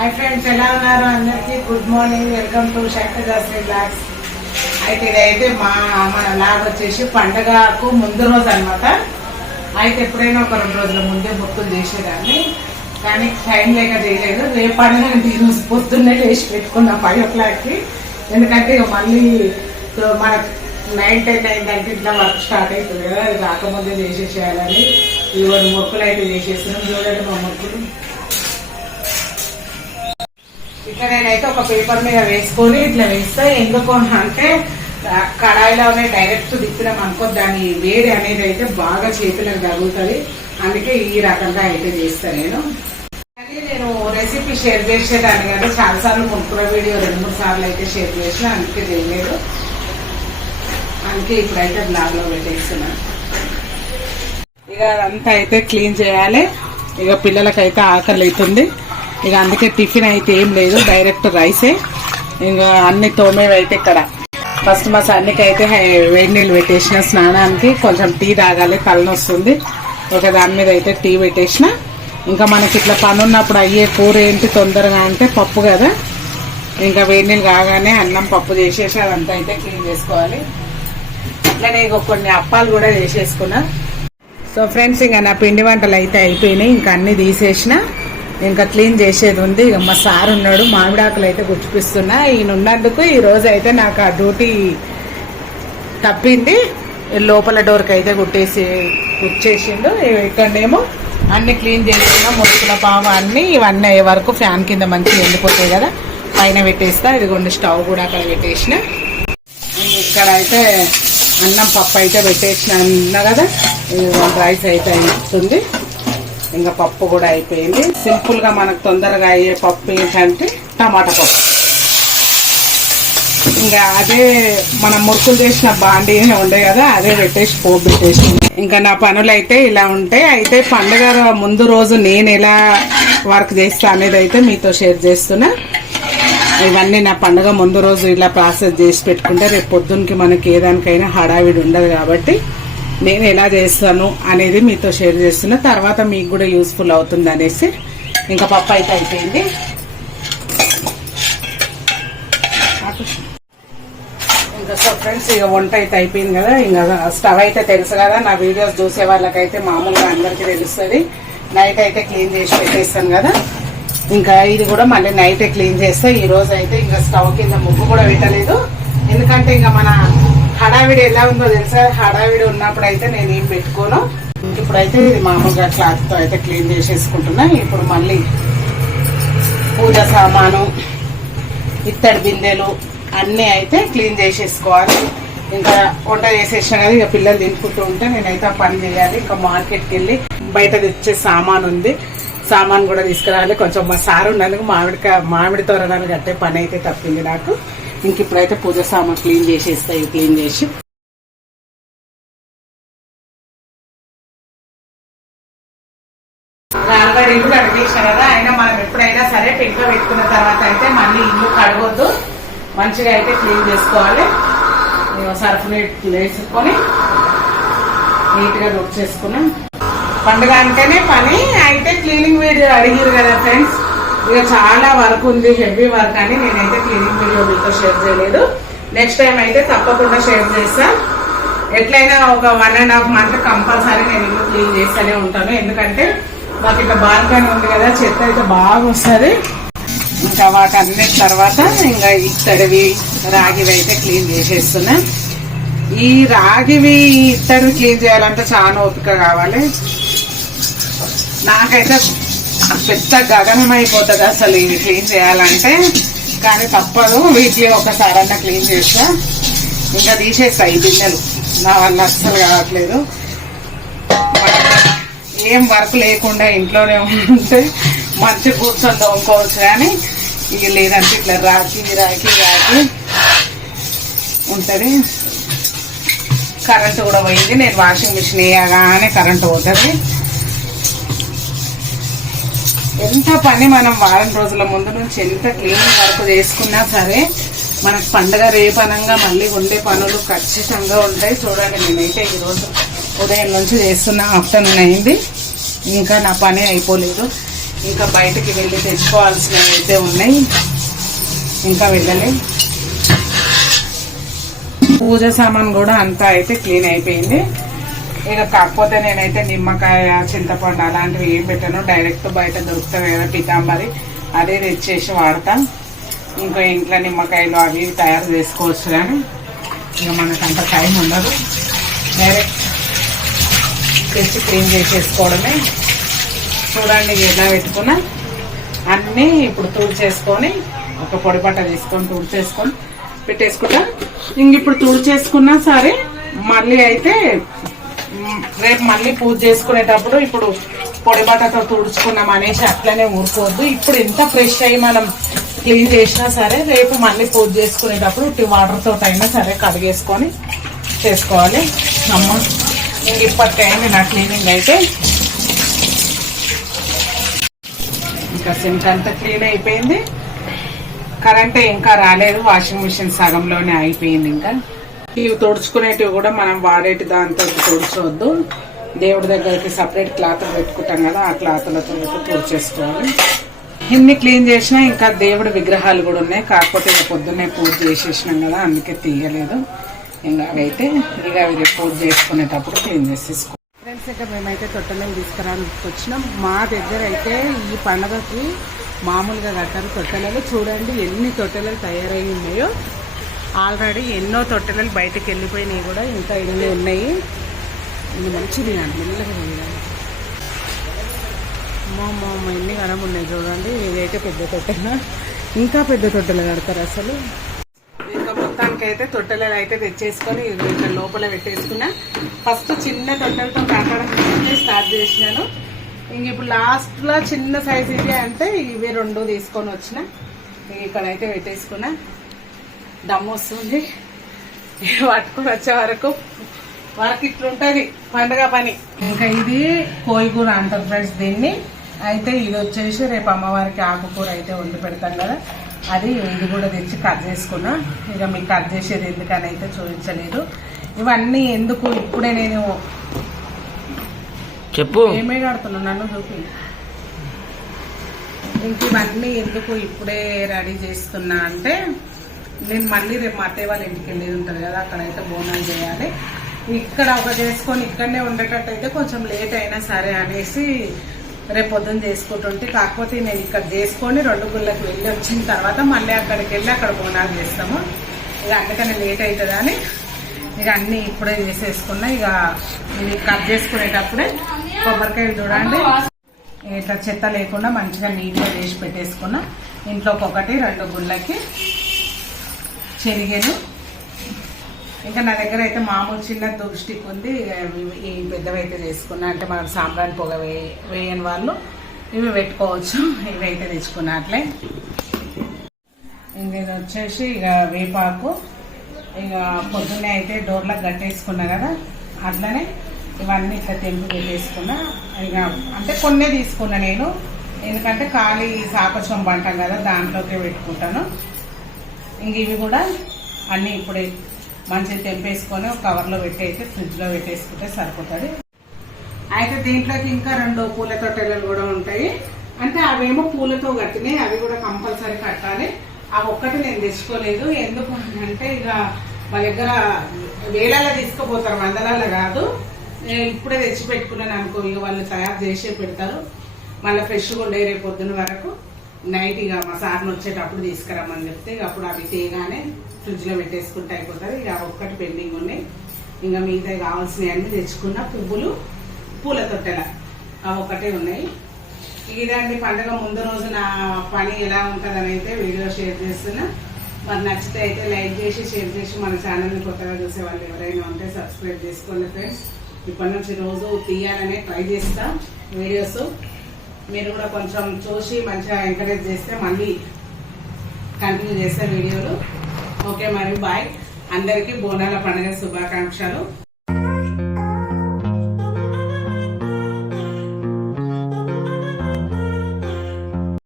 Hi friends, ఎలా ఉన్నారు? అందరికీ good morning. Welcome to Shankar Jasti blogs. అయితే ఇదైతే మన లాగ్ వచ్చేసి పండగకు ముందు రోజు అనమాట. అయితే ఎప్పుడైనా ఒక 2 రోజుల ముందే బుక్కులు చేసేదాన్ని, కానీ టైం లేక చేయలేదు. రేపు పండుగ ఈరోజు పొద్దున్నే లేచి పెట్టుకున్నా 5 o'clockకి. ఎందుకంటే ఇక మళ్ళీ మన 9-10 అయిందంటే ఇట్లా వర్క్ స్టార్ట్ అవుతుంది కదా, అది రాకముందే చేసేసేయాలని ఇవాళ మొక్కులు అయితే చేసేస్తున్నాం. చూడండి మా మొక్కులు. ఇట్లా నేనైతే ఒక పేపర్ మీద వేసుకొని ఇట్లా వేస్తా. ఎందుకు అంటే కడాయిలోనే డైరెక్ట్ తిప్పినాం అనుకో, దాని వేడి అనేది అయితే బాగా చేతులకు తగులుతుంది. అందుకే ఈ రకంగా అయితే చేస్తాను నేను. నేను రెసిపీ షేర్ చేసేదాన్ని కదా, చాలాసార్లు ముక్కుల వీడియో 2-3 సార్లు అయితే షేర్ చేసిన, అందుకే చేయలేదు. అందుకే ఇప్పుడైతే బ్లాగ్ లో పెట్టేస్తున్నాను. ఇక అదంతా అయితే క్లీన్ చేయాలి. ఇక పిల్లలకైతే ఆకలి అవుతుంది. ఇక అందుకే టిఫిన్ అయితే ఏం లేదు, డైరెక్ట్ రైసే. ఇంకా అన్ని తోమేవి అయితే ఇక్కడ ఫస్ట్ మా సన్నికి అయితే వేడి నీళ్ళు పెట్టేసిన స్నానానికి. కొంచెం టీ తాగాలి, తలనొస్తుంది. ఒక దాని మీద అయితే టీ పెట్టేసిన. ఇంకా మనకి ఇట్లా పని ఉన్నప్పుడు అయ్యే కూర ఏంటి తొందరగా అంటే పప్పు కదా. ఇంకా వేడి నీళ్ళు కాగానే అన్నం పప్పు చేసేసి అదంతా అయితే క్లీన్ చేసుకోవాలి. అట్లనే ఇక కొన్ని అప్పాలు కూడా చేసేసుకున్నా. సో ఫ్రెండ్స్, ఇంకా నా పిండి వంటలు అయితే అయిపోయినాయి. ఇంకా అన్ని తీసేసిన, ఇంకా క్లీన్ చేసేది ఉంది. ఇక మా సార్ ఉన్నాడు, మామిడాకులు అయితే గుచ్చిపిస్తున్నా. ఈయన ఉన్నందుకు ఈ రోజు అయితే నాకు ఆ డ్యూటీ తప్పింది. లోపల డోర్కి అయితే గుచ్చేసిండు. ఇక్కడనేమో అన్ని క్లీన్ చేసుకున్నా, మురుకుల పాము అన్ని ఇవన్నీ అయ్యే వరకు ఫ్యాన్ కింద మంచిగా ఎండిపోతాయి కదా, పైన పెట్టేస్తా. ఇదిగోండి స్టవ్ కూడా అక్కడ పెట్టేసిన. ఇక్కడ అయితే అన్నం పప్పు అయితే పెట్టేసిన అన్నా కదా, రైస్ అయితే అవుతుంది. ఇంకా పప్పు కూడా అయిపోయింది. సింపుల్ గా మనకు తొందరగా అయ్యే పప్పు ఏంటంటే టమాటా పప్పు. ఇంకా అదే మనం మురుకులు చేసిన బాండీ ఉండే కదా, అదే పెట్టేసి పోపు పెట్టేసి. ఇంకా నా పనులు అయితే ఇలా ఉంటాయి. అయితే పండుగ ముందు రోజు నేను ఎలా వర్క్ చేస్తా అనేది అయితే మీతో షేర్ చేస్తున్నా. ఇవన్నీ నా పండుగ ముందు రోజు ఇలా ప్రాసెస్ చేసి పెట్టుకుంటే రేపు పొద్దున్నకి మనకి ఏదానికైనా హడావిడి ఉండదు. కాబట్టి నేను ఎలా చేస్తాను అనేది మీతో షేర్ చేస్తున్నా. తర్వాత మీకు కూడా యూస్ఫుల్ అవుతుంది అనేసి. ఇంకా పప్పు అయితే అయిపోయింది. ఇంకా సో ఫ్రెండ్స్, ఇక వంట అయితే అయిపోయింది కదా. ఇంకా స్టవ్ అయితే తెలుసు కదా, నా వీడియోస్ చూసే వాళ్ళకైతే మామూలుగా అందరికీ తెలుస్తుంది. నైట్ అయితే క్లీన్ చేసి పెట్టేస్తాను కదా. ఇంకా ఇది కూడా మళ్ళీ నైటే క్లీన్ చేస్తా. ఈ రోజు అయితే ఇంకా స్టవ్ కింద ముగ్గు కూడా పెట్టలేదు. ఎందుకంటే ఇంకా మన హడావిడి ఎలా ఉందో తెలుసా, హడావిడి ఉన్నప్పుడు అయితే నేను ఏం పెట్టుకోను. ఇప్పుడైతే ఇది మామూలుగా క్లాత్ తో అయితే క్లీన్ చేసేసుకుంటున్నా. ఇప్పుడు మళ్ళీ పూజ సామాను, ఇత్తడి బిందెలు అన్ని అయితే క్లీన్ చేసేసుకోవాలి. ఇంకా వంట చేసేసిన కదా, ఇక పిల్లలు తినుకుంటూ ఉంటే నేనైతే ఆ పని చేయాలి. ఇంకా మార్కెట్కి వెళ్ళి బయట తెచ్చే సామాన్ ఉంది, సామాన్ కూడా తీసుకురావాలి. కొంచెం మా సారు ఉన్నందుకు మామిడి తోరణాలు కట్టే పని అయితే తప్పింది నాకు. ఇంక ఇప్పుడైతే పూజ సామాన్ క్లీన్ చేసేస్తాయి. క్లీన్ చేసి ఆల్రెడీ ఇల్లు కడిగేసిన కదా, అయినా మనం ఎప్పుడైనా సరే పెంక పెట్టుకున్న తర్వాత అయితే మళ్ళీ ఇల్లు కడగొద్దు, మంచిగా అయితే క్లీన్ చేసుకోవాలి. సర్ఫ్ నీట్ వేసుకొని నీట్ గా తుడిచేసుకున్నాం. పండుగ అంటేనే పని. అయితే క్లీనింగ్ వీడియో అడిగారు కదా ఫ్రెండ్స్, ఇక చాలా వర్క్ ఉంది, హెవీ వర్క్ అని నేనైతే క్లీనింగ్ వీడియో మీతో షేర్ చేయలేదు. నెక్స్ట్ టైం అయితే తప్పకుండా షేర్ చేస్తా. ఎట్లయినా ఒక 1.5 month కంపల్సరీ నేను ఇల్లు క్లీన్ చేస్తూనే ఉంటాను. ఎందుకంటే మాకు ఇట్లా బాల్కనీ ఉంది కదా, చెత్త అయితే బాగా వస్తుంది. ఇంకా వాటన్నిటి తర్వాత ఇంకా ఇత్తడివి రాగివి అయితే క్లీన్ చేసేస్తున్నా. ఈ రాగివి ఇత్తడివి క్లీన్ చేయాలంటే చాలా ఓపిక కావాలి. నాకైతే పెద్ద గగనం అయిపోతుంది అసలు ఇవి క్లీన్ చేయాలంటే, కానీ తప్పదు. వీక్లీ ఒకసారన్నా క్లీన్ చేస్తా. ఇంకా తీసేస్తా ఈ బిన్నెలు, నా వల్ల అస్సలు కావట్లేదు. ఏం వర్క్ లేకుండా ఇంట్లోనే ఉంటే మంచి కూర్చొని తోముకోవచ్చు, కానీ ఇక లేదంటే ఇట్లా రాకి ఉంటుంది. కరెంటు కూడా పోయింది. నేను వాషింగ్ మిషన్ వేయగానే కరెంటు పోతుంది. ఎంత పని మనం వారం రోజుల ముందు నుంచి ఎంత క్లీనింగ్ వర్క్ చేసుకున్నా సరే మనకు పండుగ రేపనంగా మళ్ళీ ఉండే పనులు ఖచ్చితంగా ఉంటాయి. చూడండి, నేనైతే ఈరోజు ఉదయం నుంచి చేస్తున్నా, ఆఫ్టర్నూన్ అయింది, ఇంకా నా పని అయిపోలేదు. ఇంకా బయటకి వెళ్ళి తెచ్చుకోవాల్సినవి అయితే ఉన్నాయి, ఇంకా వెళ్ళలే. పూజ సామాన్ కూడా అంతా అయితే క్లీన్ అయిపోయింది. ఇక కాకపోతే నేనైతే నిమ్మకాయ, చింతపండు అలాంటివి ఏం పెట్టాను, డైరెక్ట్ బయట దొరుకుతాయి కదా పితాంబరి, అదే తెచ్చేసి వాడతా. ఇంకా ఇంట్లో నిమ్మకాయలు అవి తయారు చేసుకోవచ్చు, కానీ ఇక మనకు అంత టైం ఉండదు. డైరెక్ట్ తెచ్చి క్లీన్ చేసేసుకోవడమే. చూడండి ఎలా పెట్టుకున్నా అన్నీ ఇప్పుడు తుడిచేసుకొని ఒక పొడి బట్ట తీసుకొని తుడిచేసుకొని పెట్టేసుకుంటా. ఇంక ఇప్పుడు తుడిచేసుకున్నా సరే మళ్ళీ అయితే రేపు మళ్ళీ పూజ చేసుకునేటప్పుడు ఇప్పుడు పొడి బట్టతో తుడుచుకున్నాం అనేసి అట్లనే ఊరుకోవద్దు. ఇప్పుడు ఎంత ఫ్రెష్ అయ్యి మనం క్లీన్ చేసినా సరే రేపు మళ్ళీ పూజ చేసుకునేటప్పుడు ఇటు వాటర్తో అయినా సరే కడిగేసుకొని చేసుకోవాలి. అమ్మ ఇంక ఇప్పటికైంది నా క్లీనింగ్ అయితే. ఇంకా సింక్ అంతా క్లీన్ అయిపోయింది. కరెంటే ఇంకా రాలేదు, వాషింగ్ మిషన్ సగంలోనే అయిపోయింది. ఇంకా ఇవి తుడుచుకునేటివి కూడా మనం వాడేటి దాంతో తుడుచవద్దు. దేవుడి దగ్గరికి సపరేట్ క్లాత్ పెట్టుకుంటాం కదా, ఆ క్లాత్లతో తుడిచేసుకోవాలి. ఇన్ని క్లీన్ చేసినా ఇంకా దేవుడి విగ్రహాలు కూడా ఉన్నాయి, కాకపోతే ఇక పొద్దున్నే పూజ చేసేసినాం కదా అందుకే తీయలేదు. ఇంకా అవైతే ఇక అవి పూజ చేసుకునేటప్పుడు క్లీన్ చేసేసుకో. ఫ్రెండ్స్, ఇక మేమైతే తొట్టెలను తీసుకురావడానికి వచ్చినాం. మా దగ్గర అయితే ఈ పండుగకి మామూలుగా కట్టారు తొట్టెలలో. చూడండి ఎన్ని తొట్టెలు తయారై ఉన్నాయో. ఆల్రెడీ ఎన్నో తొట్టెలు బయటకు వెళ్ళిపోయినాయి కూడా, ఇంకా ఇన్ని ఉన్నాయి. ఇది మంచిది అండి, మెల్లగా మా ఎన్ని గణం ఉన్నాయి చూడండి. ఇదైతే పెద్ద తొట్టెల, ఇంకా పెద్ద తొట్టెలు కడతారు అసలు. ఇంకా మొత్తానికి అయితే తొట్టెలు అయితే తెచ్చేసుకొని ఇంకా లోపల పెట్టేసుకున్నా. ఫస్ట్ చిన్న తొట్టెలతో కట్టడం స్టార్ట్ చేసినాను. ఇంక ఇప్పుడు లాస్ట్లో చిన్న సైజ్ ఇది అంటే ఇవి 2 తీసుకొని వచ్చిన. ఇక్కడైతే పెట్టేసుకున్నా. దమ్ము వస్తుంది, పట్టుకొని వచ్చే వరకు ఇట్లుంటుంది పండుగ పని. ఇంకా ఇది కోయిగూర అంటారు ఫ్రెండ్స్ దీన్ని. అయితే ఇది వచ్చేసి రేపు అమ్మవారికి ఆకుకూర అయితే వండి పెడతాం కదా, అది ఇది కూడా తెచ్చి కట్ చేసుకున్నా. ఇక మీకు కట్ చేసేది ఎందుకని అయితే చూపించలేదు. ఇవన్నీ ఎందుకు ఇప్పుడే నేను చెప్పు ఏమే కడుతున్నా నన్ను చూపి. ఇంక ఇవన్నీ ఎందుకు ఇప్పుడే రెడీ చేస్తున్నా అంటే, నేను మళ్ళీ రేపు మా అత్తయ్య వాళ్ళ ఇంటికి వెళ్ళేది ఉంటుంది కదా, అక్కడైతే బోనాలు చేయాలి. ఇక్కడ ఒక చేసుకొని ఇక్కడనే ఉండేటట్టు అయితే కొంచెం లేట్ అయినా సరే అనేసి రేపు పొద్దున్న చేసుకుంటుంటే, కాకపోతే నేను ఇక్కడ చేసుకొని 2 గుళ్ళకి వెళ్ళి వచ్చిన తర్వాత మళ్ళీ అక్కడికి వెళ్ళి అక్కడ బోనాలు చేస్తాము. ఇక అందుకని లేట్ అవుతుందని ఇక అన్నీ ఇప్పుడే చేసేసుకున్నా. ఇక ఇది కట్ చేసుకునేటప్పుడే కొబ్బరికాయలు చూడండి ఇట్లా చెత్త లేకుండా మంచిగా నీట్గా చేసి పెట్టేసుకున్నా. ఇంట్లోకి 1-2 గుళ్ళకి చెరిగేను. ఇంకా నా దగ్గర అయితే మామూలు చిన్న ధూప్ స్టిక్ ఉంది, ఈ పెద్దవైతే చేసుకున్నా. అంటే మనకు సాంబ్రాణి పొగ వేయని వాళ్ళు ఇవి పెట్టుకోవచ్చు. ఇవి అయితే తెచ్చుకున్నా అట్లే. ఇంక ఇది వచ్చేసి ఇక వేపాకు. ఇక పొద్దున్నే అయితే డోర్లకు కట్టేసుకున్నా కదా, అట్లనే ఇవన్నీ ఇట్లా తెంపి పెట్టేసుకున్నా. ఇక అంటే కొన్నే తీసుకున్నా నేను, ఎందుకంటే ఖాళీ సాకచొంబ అంటాం కదా దాంట్లోకే పెట్టుకుంటాను. ఇంక ఇవి కూడా అన్నీ ఇప్పుడే మంచిగా తెంపేసుకొని ఒక కవర్లో పెట్టి అయితే ఫ్రిడ్జ్లో పెట్టేసుకుంటే సరిపోతుంది. అయితే దీంట్లోకి ఇంకా 2 పూల తొట్టెలు కూడా ఉంటాయి. అంటే అవేమో పూలతో కట్టినాయి, అవి కూడా కంపల్సరీ కట్టాలి. అవి ఒక్కటి నేను తెచ్చుకోలేదు. ఎందుకు అంటే ఇక మా దగ్గర వేలలో తీసుకుపోతారు, వందలలో కాదు. ఇప్పుడే తెచ్చి పెట్టుకున్నాను అనుకో, ఇక వాళ్ళు తయారు చేసే పెడతారు. మళ్ళీ ఫ్రెష్గా ఉండే రేపు పొద్దున వరకు నైట్ ఇక మా సార్ని వచ్చేటప్పుడు తీసుకురమ్మని చెప్తే ఇక అప్పుడు అవి తేగానే ఫ్రిడ్జ్లో పెట్టేసుకుంటే అయిపోతుంది. ఇక ఒక్కటి పెండింగ్ ఉన్నాయి. ఇంకా మిగతా కావాల్సినవి అన్నీ తెచ్చుకున్న పువ్వులు, పూల తొట్టెల అవి ఒక్కటే ఉన్నాయి. ఇదండి పండుగ ముందు రోజు నా పని ఎలా ఉంటుందని అయితే వీడియో షేర్ చేస్తున్నా. మరి నచ్చితే అయితే లైక్ చేసి షేర్ చేసి మన ఛానల్ని కొత్తగా చూసే వాళ్ళు ఎవరైనా ఉంటే సబ్స్క్రైబ్ చేసుకోండి ఫ్రెండ్స్. ఇప్పటి నుంచి రోజు తీయాలనే ట్రై చేస్తా వీడియోస్. మీరు కూడా కొంచెం చూసి మంచిగా ఎంకరేజ్ చేస్తే మళ్ళీ కంటిన్యూ చేస్తే వీడియోలు. ఓకే మరి బాయ్. అందరికీ బోనాల పండుగ శుభాకాంక్షలు.